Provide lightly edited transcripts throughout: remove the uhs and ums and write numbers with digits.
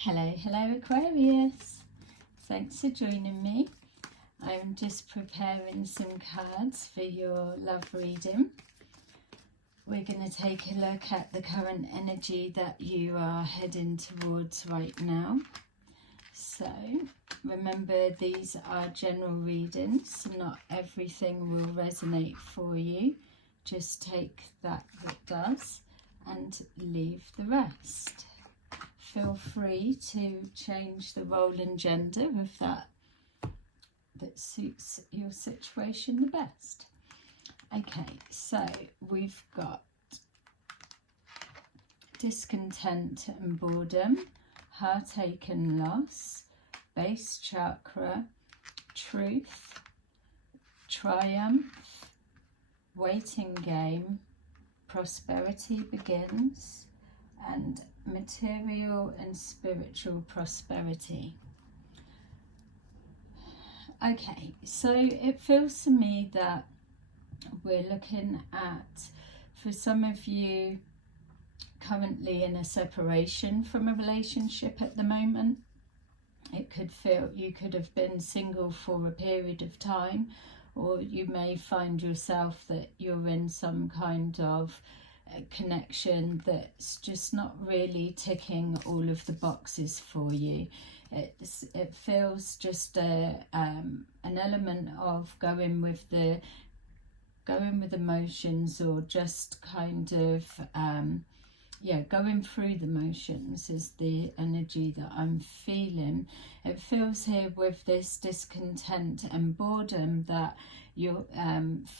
Hello Aquarius. Thanks for joining me. I'm just preparing some cards for your love reading. We're going to take a look at the current energy that you are heading towards right now. So remember, these are general readings. Not everything will resonate for you. Just take that does and leave the rest. Feel free to change the role and gender of that suits your situation the best. Okay, so we've got discontent and boredom, heartache and loss, base chakra, truth, triumph, waiting game, prosperity begins, and material and spiritual prosperity. Okay, so it feels to me that we're looking at, for some of you currently in a separation from a relationship at the moment, it could feel you could have been single for a period of time, or you may find yourself that you're in some kind of connection that's just not really ticking all of the boxes for you. It feels just an element of going with emotions, or just kind of going through the motions is the energy that I'm feeling. It feels here with this discontent and boredom that you're,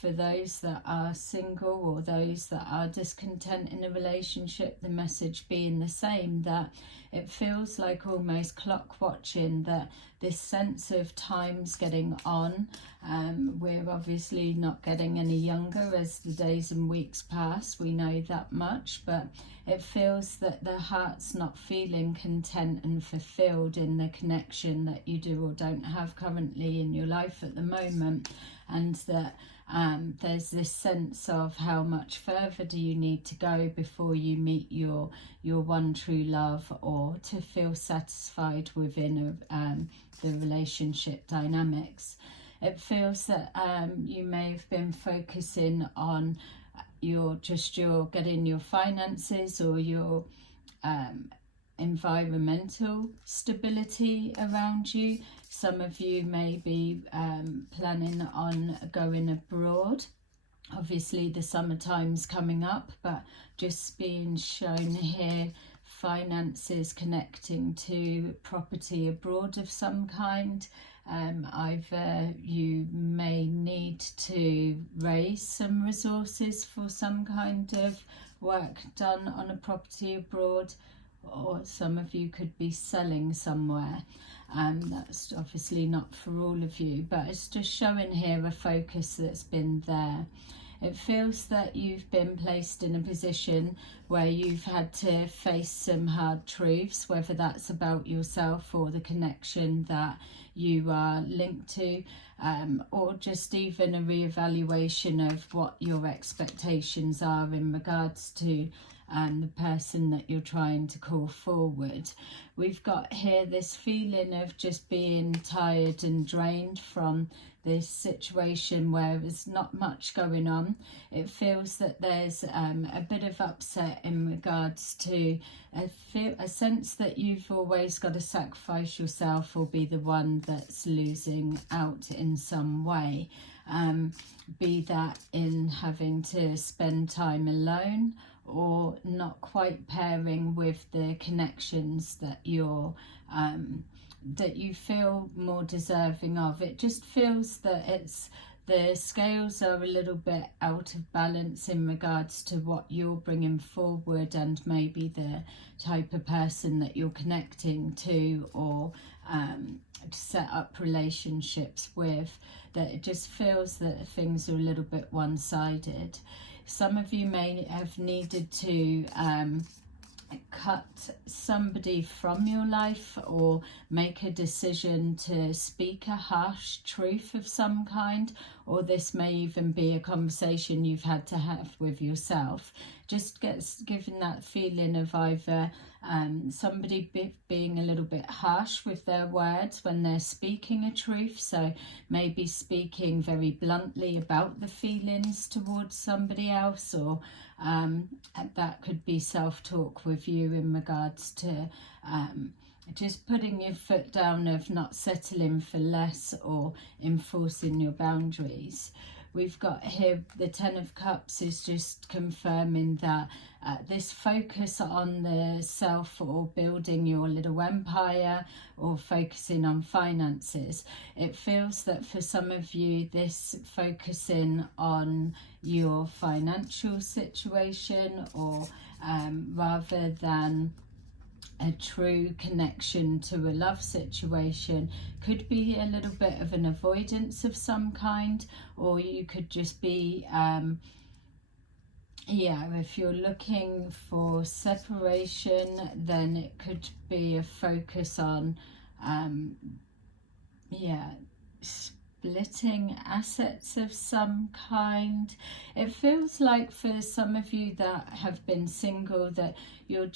for those that are single or those that are discontent in a relationship, the message being the same, that it feels like almost clock watching, that this sense of time's getting on. We're obviously not getting any younger as the days and weeks pass, we know that much, but it feels that the heart's not feeling content and fulfilled in the connection that you do or don't have currently in your life at the moment, and that there's this sense of how much further do you need to go before you meet your one true love, or to feel satisfied within the relationship dynamics. It feels that you may have been focusing on your getting your finances or your environmental stability around you. Some of you may be planning on going abroad. Obviously the summertime's coming up, but just being shown here, finances connecting to property abroad of some kind. Either you may need to raise some resources for some kind of work done on a property abroad, or some of you could be selling somewhere. That's obviously not for all of you, but it's just showing here a focus that's been there. It feels that you've been placed in a position where you've had to face some hard truths, whether that's about yourself or the connection that you are linked to, or just even a reevaluation of what your expectations are in regards to the person that you're trying to call forward. We've got here this feeling of just being tired and drained from this situation where there's not much going on. It feels that there's a bit of upset in regards to a sense that you've always got to sacrifice yourself or be the one that's losing out in some way. Be that in having to spend time alone, or not quite pairing with the connections that you're that you feel more deserving of. It just feels that the scales are a little bit out of balance in regards to what you're bringing forward, and maybe the type of person that you're connecting to, or to set up relationships with. That it just feels that things are a little bit one-sided. Some of you may have needed to cut somebody from your life, or make a decision to speak a harsh truth of some kind, or this may even be a conversation you've had to have with yourself. Just gets given that feeling of either somebody being a little bit harsh with their words when they're speaking a truth, so maybe speaking very bluntly about the feelings towards somebody else, or that could be self-talk with you in regards to just putting your foot down of not settling for less or enforcing your boundaries. We've got here the Ten of Cups is just confirming that this focus on the self, or building your little empire, or focusing on finances. It feels that for some of you, this focusing on your financial situation, or rather than a true connection to a love situation, could be a little bit of an avoidance of some kind, or you could just be if you're looking for separation, then it could be a focus on splitting assets of some kind. It feels like for some of you that have been single, that you're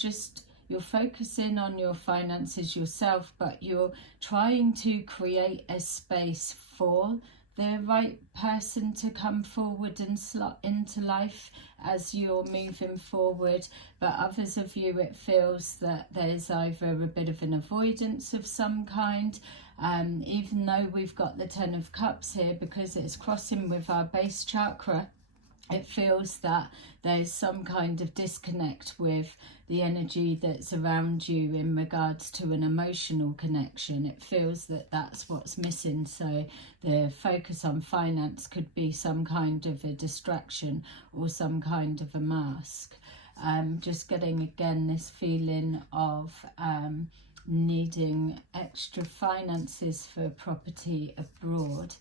focusing on your finances yourself, but you're trying to create a space for the right person to come forward and slot into life as you're moving forward. But others of you, it feels that there's either a bit of an avoidance of some kind, even though we've got the Ten of Cups here, because it's crossing with our base chakra. It feels that there's some kind of disconnect with the energy that's around you in regards to an emotional connection. It feels that that's what's missing. So the focus on finance could be some kind of a distraction or some kind of a mask. Just getting again this feeling of needing extra finances for property abroad.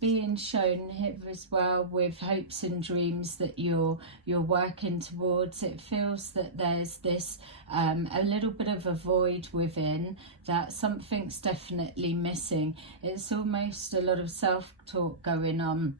Being shown here as well with hopes and dreams that you're working towards. It feels that there's this a little bit of a void within, that something's definitely missing. It's almost a lot of self-talk going on,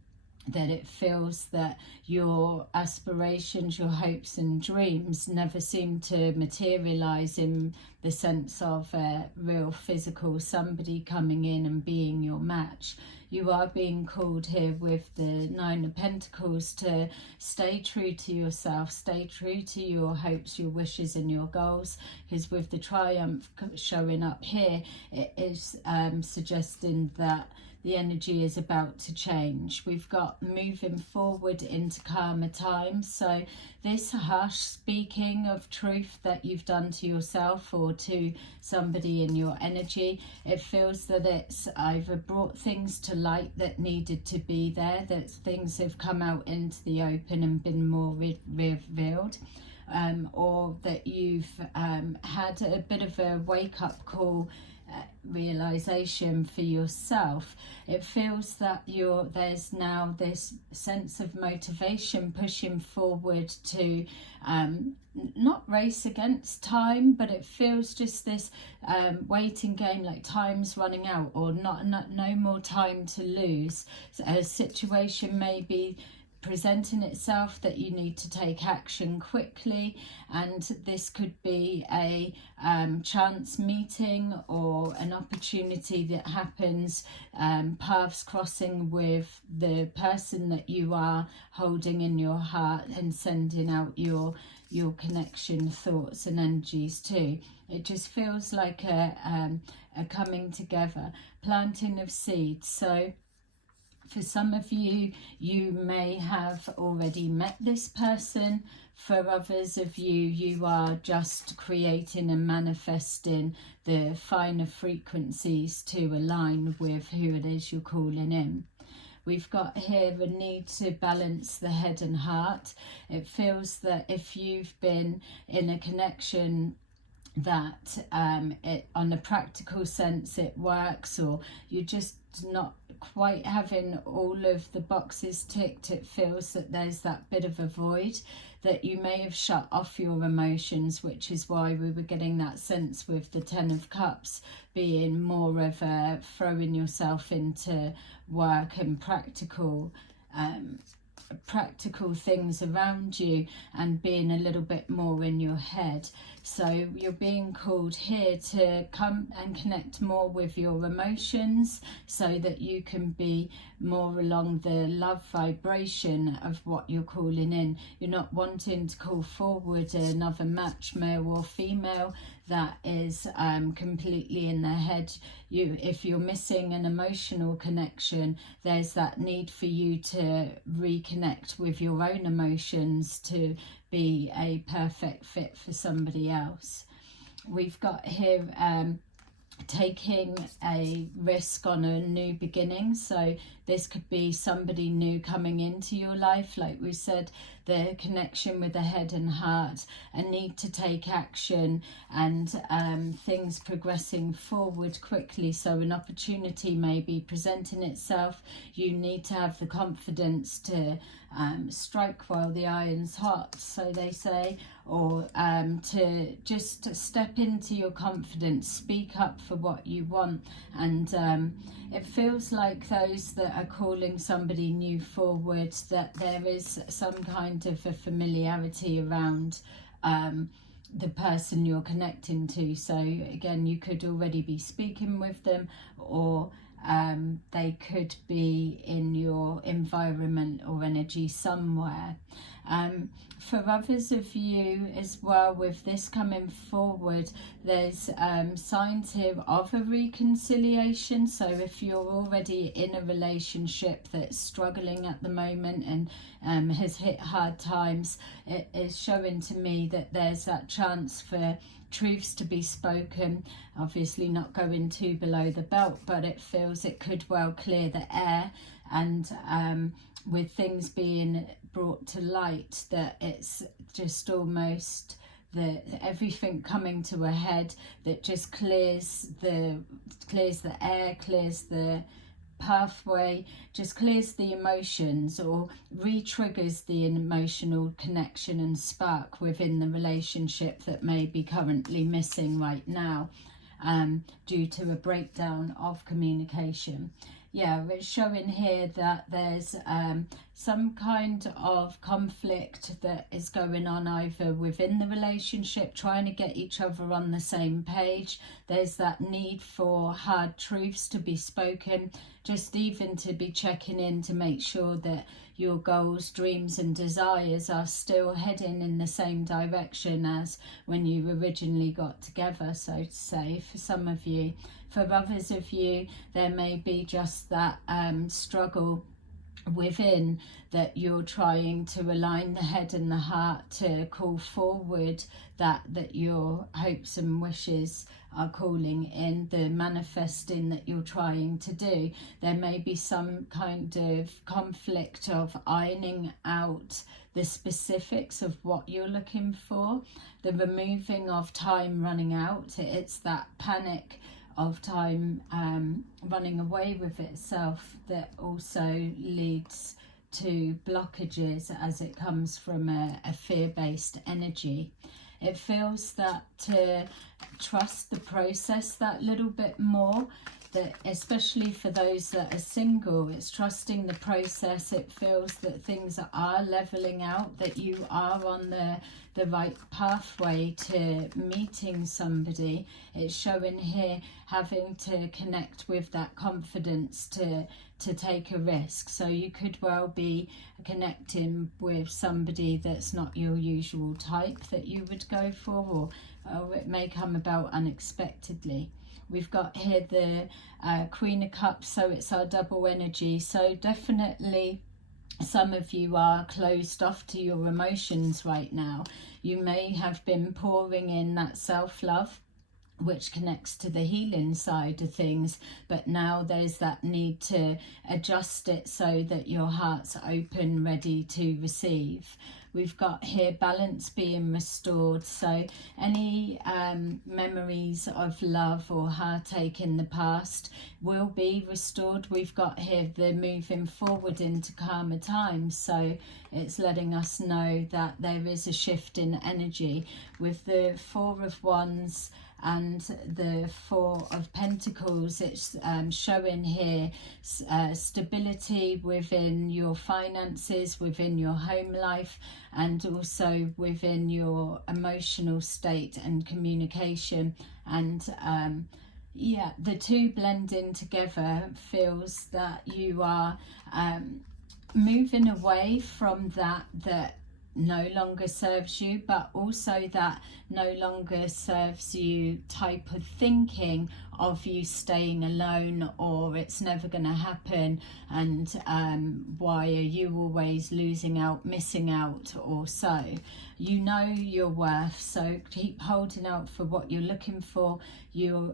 that it feels that your aspirations, your hopes and dreams never seem to materialize in the sense of a real physical somebody coming in and being your match. You are being called here with the Nine of Pentacles to stay true to yourself, stay true to your hopes, your wishes and your goals, because with the Triumph showing up here, it is suggesting that the energy is about to change. We've got moving forward into calmer times. So this harsh speaking of truth that you've done to yourself or to somebody in your energy, it feels that it's either brought things to light that needed to be there, that things have come out into the open and been more revealed. Or that you've had a bit of a wake-up call realization for yourself. It feels that there's now this sense of motivation pushing forward to not race against time, but it feels just this waiting game, like time's running out, or no more time to lose. So a situation may be presenting itself that you need to take action quickly, and this could be a chance meeting or an opportunity that happens, paths crossing with the person that you are holding in your heart and sending out your connection thoughts and energies to. It just feels like a coming together, planting of seeds. So for some of you, you may have already met this person. For others of you, you are just creating and manifesting the finer frequencies to align with who it is you're calling in. We've got here a need to balance the head and heart. It feels that if you've been in a connection that it, on a practical sense, it works, or you're just not quite having all of the boxes ticked. It feels that there's that bit of a void, that you may have shut off your emotions, which is why we were getting that sense with the Ten of Cups being more of a throwing yourself into work and practical things around you, and being a little bit more in your head. So you're being called here to come and connect more with your emotions, so that you can be more along the love vibration of what you're calling in. You're not wanting to call forward another match, male or female, that is completely in their head. If you're missing an emotional connection, there's that need for you to reconnect with your own emotions to be a perfect fit for somebody else. We've got here taking a risk on a new beginning. So this could be somebody new coming into your life. Like we said, the connection with the head and heart, a need to take action, and things progressing forward quickly. So an opportunity may be presenting itself. You need to have the confidence to strike while the iron's hot, so they say, or to just step into your confidence, speak up for what you want. And it feels like those that are calling somebody new forward, that there is some kind of a familiarity around the person you're connecting to. So again, you could already be speaking with them, or they could be in your environment or energy somewhere. For others of you as well, with this coming forward, there's signs here of a reconciliation. So if you're already in a relationship that's struggling at the moment and has hit hard times, it is showing to me that there's that chance for truths to be spoken. Obviously not going too below the belt, but it feels it could well clear the air. And with things being brought to light, that it's just almost everything coming to a head, that just clears the air, clears the pathway, just clears the emotions, or re-triggers the emotional connection and spark within the relationship that may be currently missing right now, due to a breakdown of communication. Yeah, it's showing here that there's some kind of conflict that is going on either within the relationship, trying to get each other on the same page. There's that need for hard truths to be spoken, just even to be checking in to make sure that your goals, dreams and desires are still heading in the same direction as when you originally got together, so to say, for some of you. For others of you, there may be just that struggle within, that you're trying to align the head and the heart to call forward that your hopes and wishes are calling in, the manifesting that you're trying to do. There may be some kind of conflict of ironing out the specifics of what you're looking for, the removing of time running out. It's that panic of time running away with itself that also leads to blockages, as it comes from a fear-based energy. It feels that to trust the process that little bit more, that especially for those that are single, it's trusting the process. It feels that things are leveling out, that you are on the right pathway to meeting somebody. It's showing here having to connect with that confidence to take a risk. So you could well be connecting with somebody that's not your usual type that you would go for, or it may come about unexpectedly. We've got here the Queen of Cups, so it's our double energy. So definitely some of you are closed off to your emotions right now. You may have been pouring in that self-love which connects to the healing side of things, but now there's that need to adjust it so that your heart's open, ready to receive. We've got here balance being restored, so any memories of love or heartache in the past will be restored. We've got here the moving forward into calmer times, so it's letting us know that there is a shift in energy. With the Four of Wands and the Four of Pentacles, it's showing here stability within your finances, within your home life, and also within your emotional state and communication. And yeah, the two blending together feels that you are moving away from that no longer serves you, but also that no longer serves you type of thinking of you staying alone, or it's never going to happen, and why are you always losing out, missing out, or so. You know your worth, so keep holding out for what you're looking for. You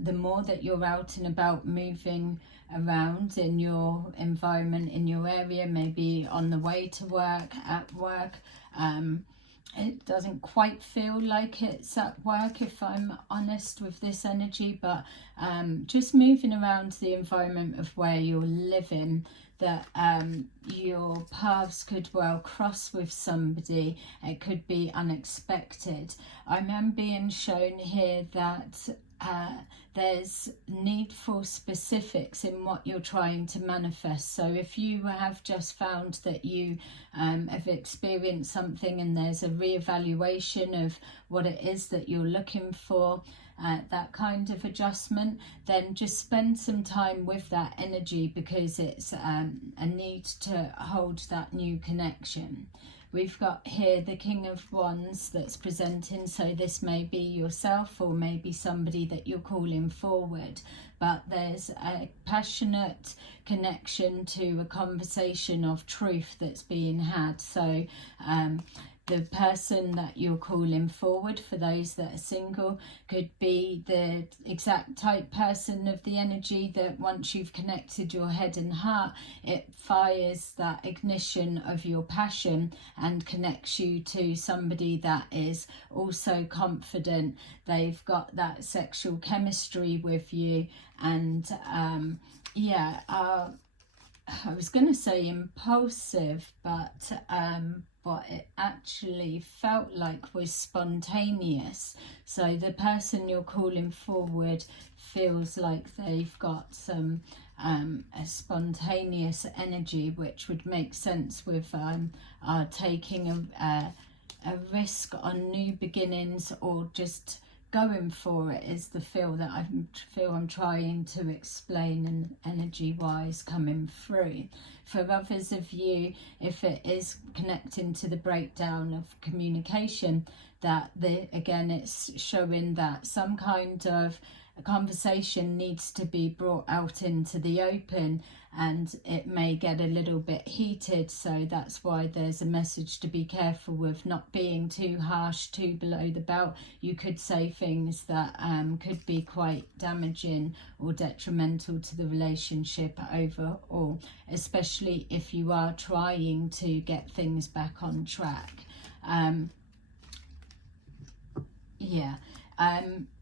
the more that you're out and about, moving around in your environment, in your area, maybe on the way to work, at work, it doesn't quite feel like it's at work, if I'm honest with this energy, but just moving around the environment of where you're living, that your paths could well cross with somebody. It could be unexpected. I am being shown here that there's need for specifics in what you're trying to manifest. So if you have just found that you have experienced something and there's a reevaluation of what it is that you're looking for, that kind of adjustment, then just spend some time with that energy, because it's a need to hold that new connection. We've got here the King of Wands that's presenting, so this may be yourself or maybe somebody that you're calling forward, but there's a passionate connection to a conversation of truth that's being had. So the person that you're calling forward, for those that are single, could be the exact type person of the energy that once you've connected your head and heart, it fires that ignition of your passion and connects you to somebody that is also confident. They've got that sexual chemistry with you, and yeah, I was going to say impulsive, but what it actually felt like was spontaneous. So the person you're calling forward feels like they've got some a spontaneous energy, which would make sense with taking a risk on new beginnings, or just going for it, is the feel that I'm trying to explain, and energy wise coming through. For others of you, if it is connecting to the breakdown of communication, that again it's showing that some kind of a conversation needs to be brought out into the open, and it may get a little bit heated, so that's why there's a message to be careful with not being too harsh, too below the belt. You could say things that could be quite damaging or detrimental to the relationship overall, especially if you are trying to get things back on track.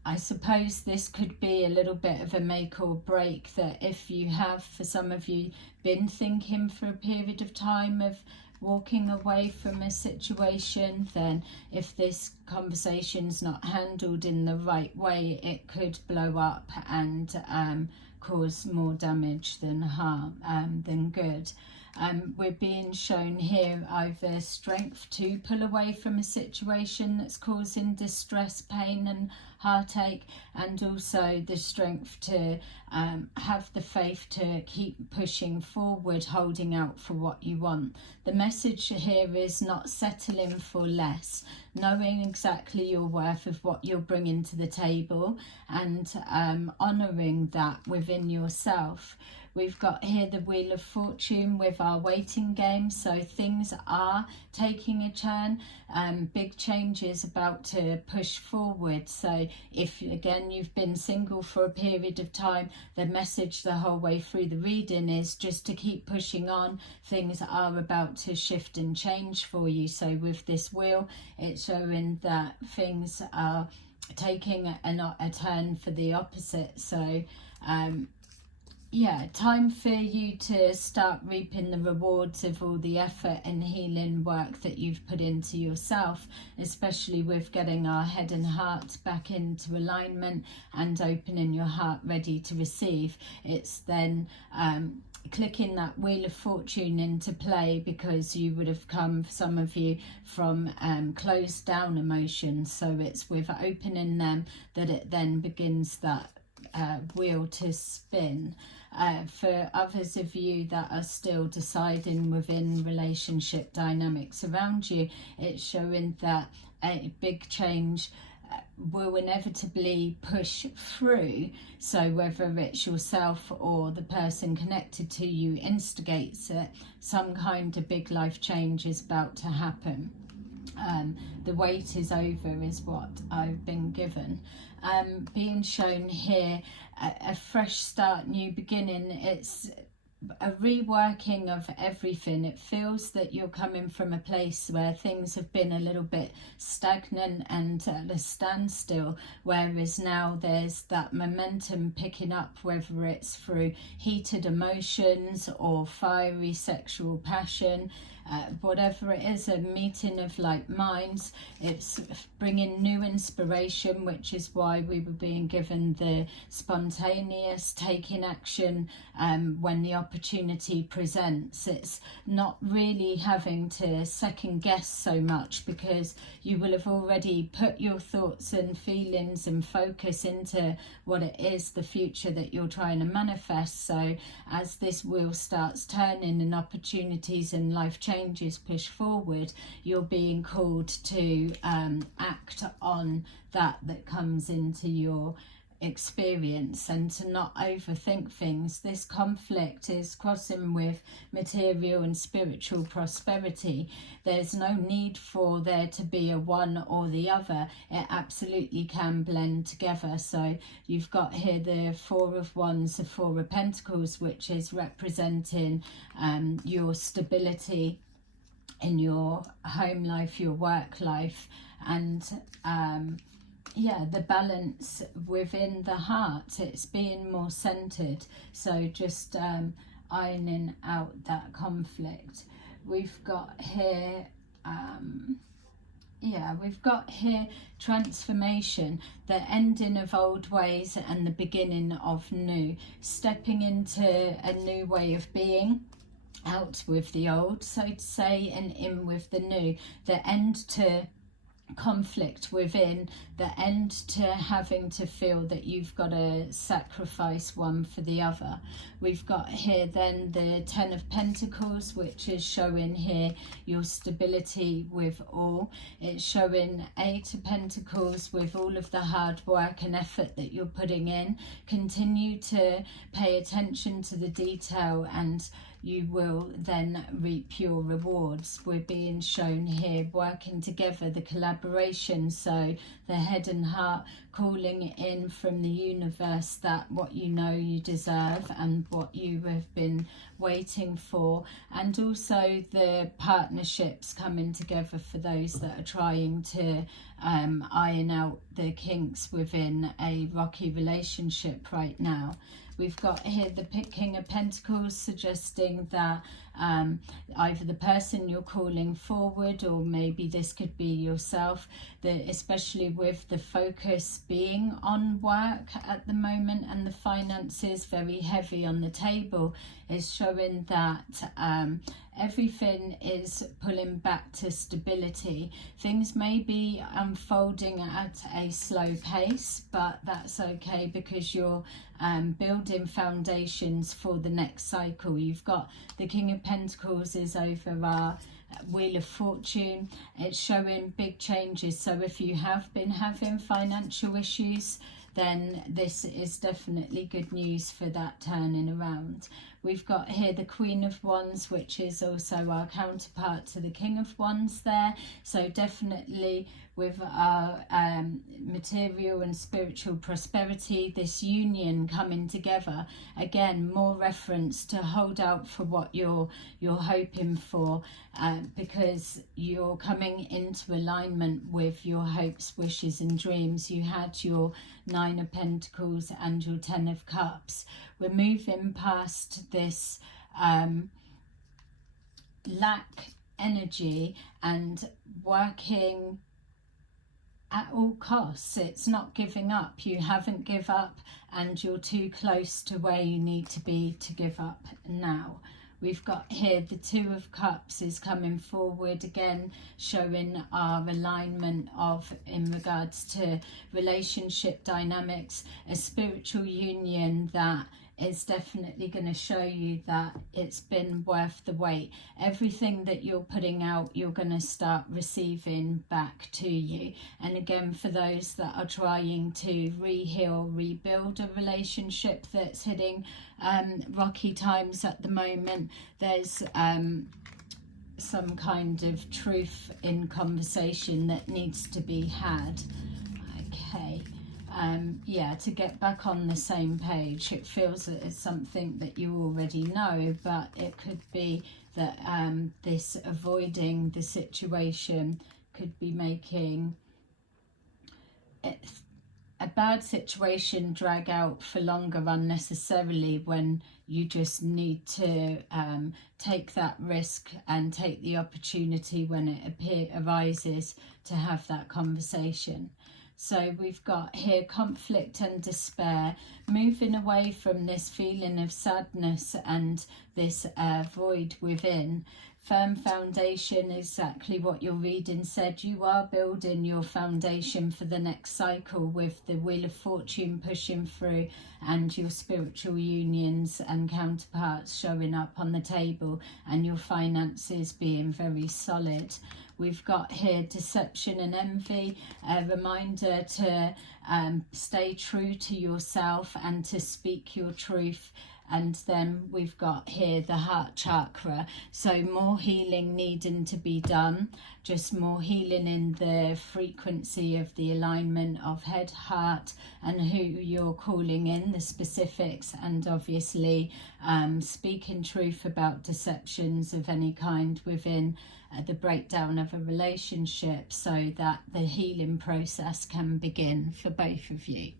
I suppose this could be a little bit of a make or break, that if you have, for some of you, been thinking for a period of time of walking away from a situation, then if this conversation's not handled in the right way, it could blow up and cause more damage than harm, than good. We're being shown here either strength to pull away from a situation that's causing distress, pain and heartache, and also the strength to have the faith to keep pushing forward, holding out for what you want. The message here is not settling for less, knowing exactly your worth of what you're bringing to the table, and honouring that within yourself. We've got here the Wheel of Fortune with our waiting game. So things are taking a turn. Big changes about to push forward. So if, again, you've been single for a period of time, the message the whole way through the reading is just to keep pushing on. Things are about to shift and change for you. So with this wheel, it's showing that things are taking a turn for the opposite. So yeah, time for you to start reaping the rewards of all the effort and healing work that you've put into yourself, especially with getting our head and heart back into alignment and opening your heart ready to receive. It's then clicking that Wheel of Fortune into play, because you would have come, some of you, from closed down emotions. So it's with opening them that it then begins that wheel to spin. For others of you that are still deciding within relationship dynamics around you, it's showing that a big change will inevitably push through. So whether it's yourself or the person connected to you instigates it, some kind of big life change is about to happen. The wait is over is what I've been given. Being shown here a fresh start, new beginning. It's a reworking of everything. It feels that you're coming from a place where things have been a little bit stagnant and at a standstill, whereas now there's that momentum picking up, whether it's through heated emotions or fiery sexual passion. Whatever it is, a meeting of like minds. It's bringing new inspiration, which is why we were being given the spontaneous taking action when the opportunity presents. It's not really having to second guess so much, because you will have already put your thoughts and feelings and focus into what it is, the future that you're trying to manifest. So as this wheel starts turning and opportunities and life changes push forward, you're being called to act on that comes into your experience, and to not overthink things. This conflict is crossing with material and spiritual prosperity. There's no need for there to be a one or the other. It absolutely can blend together. So you've got here the Four of Wands, the Four of Pentacles, which is representing your stability in your home life, your work life, and yeah, the balance within the heart. It's being more centered. So just ironing out that conflict. We've got here we've got here transformation, the ending of old ways and the beginning of new, stepping into a new way of being, out with the old, so to say, and in with the new. The end to conflict within, the end to having to feel that you've got to sacrifice one for the other. We've got here then the Ten of Pentacles, which is showing here your stability with all. It's showing Eight of Pentacles with all of the hard work and effort that you're putting in. Continue to pay attention to the detail and you will then reap your rewards. We're being shown here working together, the collaboration. So the head and heart calling in from the universe that what you know you deserve and what you have been waiting for. And also the partnerships coming together for those that are trying to iron out the kinks within a rocky relationship right now. We've got here the King of Pentacles, suggesting that either the person you're calling forward, or maybe this could be yourself, that especially with the focus being on work at the moment and the finances very heavy on the table, is showing that everything is pulling back to stability. Things may be unfolding at a slow pace, but that's okay, because you're building foundations for the next cycle. You've got the King of Pentacles is over our Wheel of Fortune. It's showing big changes. So if you have been having financial issues, then this is definitely good news for that turning around. We've got here the Queen of Wands, which is also our counterpart to the King of Wands there. So definitely with our material and spiritual prosperity, this union coming together. Again, more reference to hold out for what you're hoping for, because you're coming into alignment with your hopes, wishes and dreams. You had your 9 of Pentacles and your 10 of Cups. We're moving past this lack energy and working at all costs. It's not giving up. You haven't give up, and you're too close to where you need to be to give up now. We've got here the 2 of Cups is coming forward again, showing our alignment of in regards to relationship dynamics, a spiritual union that is definitely going to show you that it's been worth the wait. Everything that you're putting out, you're going to start receiving back to you. And again, for those that are trying to reheal, rebuild a relationship that's hitting rocky times at the moment, there's some kind of truth in conversation that needs to be had. Okay. Yeah, to get back on the same page. It feels that it's something that you already know, but it could be that this avoiding the situation could be making a bad situation drag out for longer unnecessarily, when you just need to take that risk and take the opportunity when it arises to have that conversation. So we've got here conflict and despair, moving away from this feeling of sadness and this void within. Firm foundation, exactly what your reading said. You are building your foundation for the next cycle with the Wheel of Fortune pushing through and your spiritual unions and counterparts showing up on the table, and your finances being very solid. We've got here deception and envy, a reminder to stay true to yourself and to speak your truth. And then we've got here the heart chakra, so more healing needing to be done, just more healing in the frequency of the alignment of head, heart, and who you're calling in, the specifics, and obviously speaking truth about deceptions of any kind within the breakdown of a relationship, so that the healing process can begin for both of you.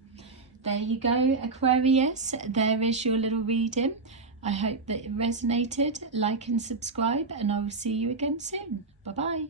There you go, Aquarius. There is your little reading. I hope that it resonated. Like and subscribe, and I will see you again soon. Bye-bye.